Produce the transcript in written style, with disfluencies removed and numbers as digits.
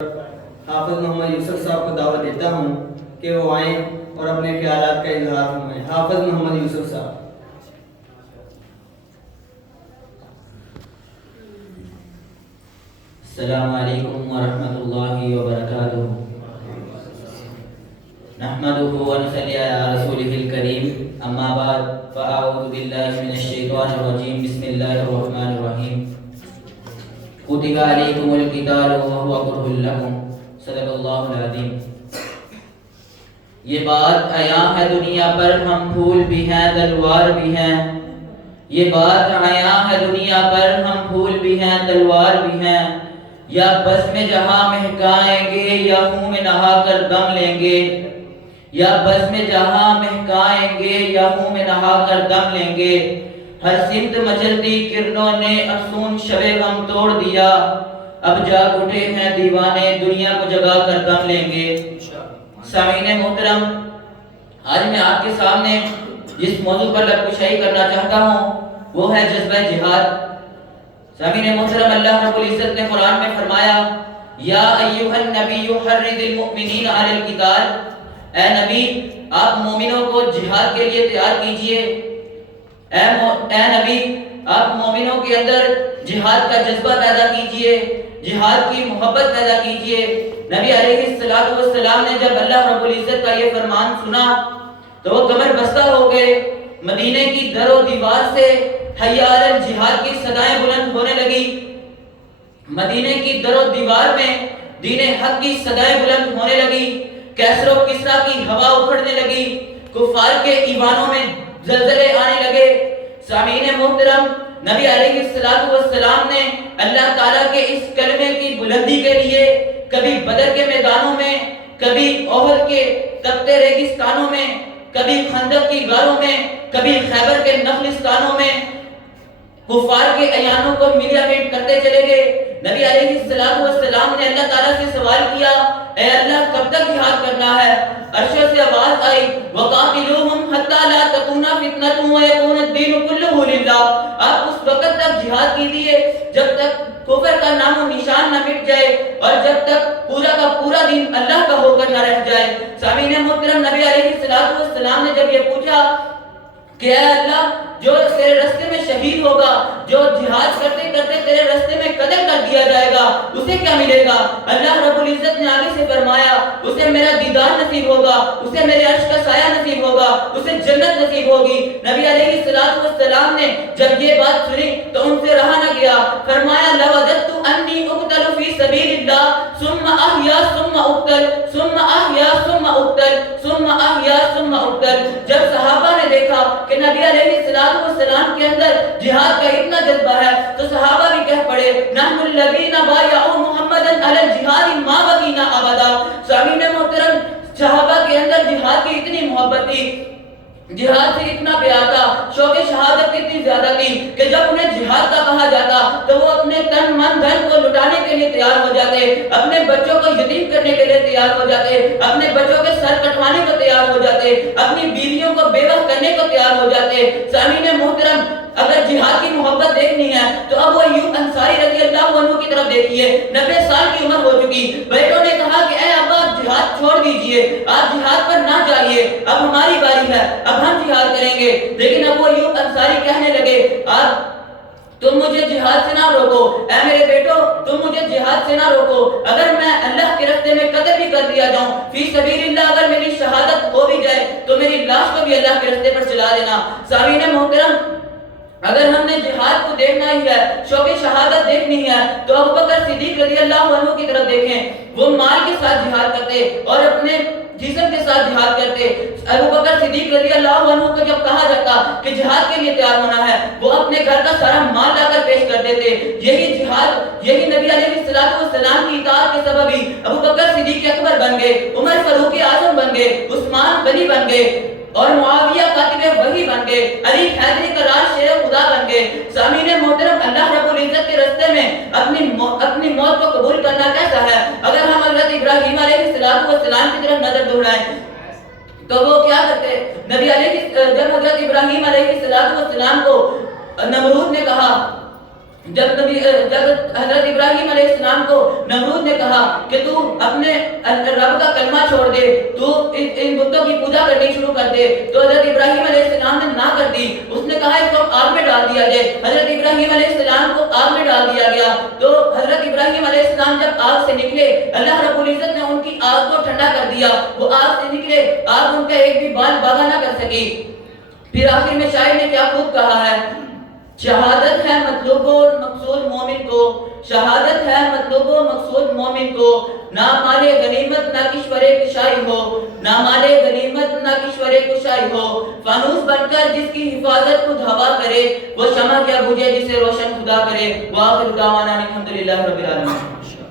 حافظ محمد یوسف صاحب کو دعوت دیتا ہوں کہ وہ آئیں اور اپنے خیالات کا اظہار فرمائیں۔ حافظ محمد یوسف صاحب۔ السلام علیکم ورحمۃ اللہ وبرکاتہ۔ نحمده ونصلی علی رسولہ الکریم، اما بعد فاعوذ باللہ من الشیطان الرجیم، بسم اللہ الرحمن الرحیم۔ کتب علیکم القتال وہو کرہ لکم، صدق اللہ العظیم۔ یہ بات عیاں ہے دنیا پر، ہم پھول بھی ہیں تلوار بھی ہیں۔ یہ بات عیاں ہے دنیا پر، ہم پھول بھی ہیں تلوار بھی ہیں۔ یا بس میں جہاں مہکائیں گے یا خون میں نہا کر دم لیں گے۔ یا بس میں جہاں مہکائیں گے یا خون میں نہا کر دم لیں گے۔ ہر سمت مچلتی کرنوں نے افسون شب غم توڑ دیا۔ اب جاگ اٹھے ہیں دیوانے، دنیا کو جگا کر دم لیں گے۔ سامعین محترم، آج میں آپ کے سامنے جس موضوع پر لب کشائی کرنا چاہتا ہوں وہ ہے جذبہ جہاد۔ سامعین محترم، اللہ رب العزت نے قرآن میں فرمایا، یا ایھا النبی حرض المؤمنین علی القتال، اے نبی آپ مومنوں کو جہاد کے لیے تیار کیجئے۔ اے نبی آپ مومنوں کے اندر جہاد کا جذبہ پیدا کیجئے، جہاد کی محبت پیدا کیجئے۔ نبی علیہ السلام نے جب اللہ رب العزت کا یہ فرمان سنا تو وہ کمر بستہ ہو گئے۔ مدینے کی در و دیوار سے حی علی الجہاد کی صدائیں بلند ہونے لگی۔ مدینے کی در و دیوار میں دین حق کی صدائیں بلند ہونے لگی۔ کیسر و کسریٰ کی ہوا اکھڑنے لگی۔ کفار کے ایوانوں میں زلزلے آنے لگے۔ سامعین محترم، نبی علیہ السلام نے اللہ تعالیٰ کے اس کلمے کی بلندی کے لیے کبھی بدر کے میدانوں میں، کبھی احد کے تپتے ریگستانوں میں، کبھی خندق کی غاروں میں، کبھی خیبر کے نخلستانوں میں کفار کے اعیانوں کو ملیامیٹ کرتے چلے گئے۔ نبی علیہ السلام نے اللہ تعالیٰ سے سوال کیا، اے اللہ کب تک جہاد کرنا ہے؟ عرش سے آواز آئی، وَقَاتِلُوهُمْ حَتَّى لَا تَكُونَ فِتْنَةٌ وَيَكُونَ الدِّينُ كُلُّهُ لِلَّهِ۔ آپ اس وقت تک جہاد کیجیے جب تک کفر کا نام و نشان نہ مٹ جائے اور جب تک پورا کا پورا دین اللہ کا ہو کر نہ رہ جائے۔ سامعین محترم، نبی علیہ السلام نے جب یہ پوچھا کہ اے اللہ جو تیرے راستے میں شہید ہوگا، جو جہاد کرتے کرتے تیرے راستے میں قتل کر دیا جائے گا، اسے کیا ملے گا؟ اللہ رب العزت نے آگے سے فرمایا، اسے میرا دیدار نصیب ہوگا، اسے میرے عرش کا سایہ نصیب ہوگا، اسے جنت نصیب ہوگی۔ نبی علیہ السلام نے جب یہ بات سنی تو ان سے رہا نہ گیا، فرمایا لَوَدَدتُّ أَنِّي أُقْتَلُ فِي سَبِيلِ اللَّهِ ثُمَّ أَحْيَا ثُمَّ أُقْتَلُ ثُمَّ أَحْيَا ثُمَّ أُقْتَلُ ثُمَّ أَحْيَا ثُمَّ أُقْتَلُ۔ جب صحابہ نے دیکھا کہ نبی علیہ السلام کے اندر جہاد کا اتنا جذبہ ہے تو صحابہ بھی کہہ پڑے، نحن الذین بایعوا محمدا علی الجہاد ما بقینا ابدا۔ سامعین محترم، صحابہ کے اندر جہاد کی اتنی محبت تھی، جہاد سے اتنا پیار تھا، شوق شہادت اتنی زیادہ تھی کہ جب انہیں جہاد کا کہا جاتا تو وہ اپنے تن من دھن کو لٹانے کے لیے تیار ہو جاتے، اپنے بچوں کو یتیم کرنے کے لیے تیار ہو جاتے، اپنے بچوں کے سر کٹوانے کو تیار ہو جاتے، اپنی بیویوں کو بیوہ کرنے کو تیار ہو جاتے۔ سامعین محترم، اگر جہاد کی محبت دیکھنی ہے تو اب وہ ایوب انصاری رضی اللہ عنہ کی طرف دیکھیے۔ 90 سال کی عمر ہو چکی، بیٹوں نے کہا کہ اے ابا آپ جہاد چھوڑ دیجئے، آپ جہاد پر نہ جائیے، اب ہماری باری ہے، اب ہم جہاد کریں گے۔ لیکن اب وہ ایوب انصاری کہنے لگے، آپ تم مجھے جہاد سے نہ روکو، اے میرے بیٹو تم مجھے جہاد سے نہ روکو، اگر میں اللہ کے راستے میں قتل بھی کر دیا جاؤں، فی سبیل اللہ اگر میری شہادت ہو بھی جائے تو میری لاش کو بھی اللہ کے راستے پر چلا دینا۔ سامعین محترم، اگر ہم نے جہاد کو دیکھنا ہی ہے، شوق شہادت دیکھنی ہے تو ابوبکر صدیق رضی اللہ عنہ کی طرف دیکھیں۔ وہ مال کے ساتھ جہاد کرتے اور اپنے جسم کے ساتھ جہاد کرتے۔ ابوبکر صدیق رضی اللہ عنہ کو جب کہا جاتا کہ جہاد کے لیے تیار ہونا ہے، وہ اپنے گھر کا سارا مال لا کر پیش کر دیتے۔ یہی جہاد، یہی نبی علیہ السلام کی اطاعت کے سبب ہی ابوبکر صدیق اکبر بن گئے، عمر فاروق اعظم بن گئے، عثمان غنی بن گئے اور معاویہ کاتب وحی بن گئے، علی حیدری کرار شیر خدا بن گئے۔ سامعین محترم، اللہ رب العزت کے راستے میں اپنی موت کو قبول کرنا کیسا ہے؟ اگر ہم حضرت ابراہیم علیہ السلام کی طرف نظر دوڑائیں تو وہ کیا کرتے؟ جب حضرت ابراہیم علیہ السلام کو نمرود نے کہا جب حضرت ابراہیم علیہ السلام کو نمرود نے کہا کہ تو اپنے رب کا کلمہ چھوڑ دے، تو ان بتوں کی پوجا کرنی شروع کر دے، تو حضرت ابراہیم علیہ السلام نے نہ کر دی. اس نے کہا اس کو آگ میں ڈال دیا جائے. حضرت ابراہیم علیہ السلام کو آگ میں ڈال دیا گیا. تو حضرت ابراہیم علیہ السلام جب آگ سے نکلے، اللہ رب العزت نے ان کی آگ کو ٹھنڈا کر دیا. وہ آگ سے نکلے، آگ ان کا ایک بھی بال باغا نہ کر سکی. پھر آخر میں شاعر نے کیا خوب کہا ہے، شہادت ہے مطلوب و مقصود مومن کو، شہادت ہے مطلوب و مقصود مومن کو، نہ مال غنیمت نہ کشور کشائی ہو، نہ مال غنیمت نہ کشور کشائی ہو. فانوس بن کر جس کی حفاظت خود ہوا کرے، وہ شمع کیا بجھے جسے روشن خدا کرے. وآخر دعوانا الحمدللہ رب العالمین.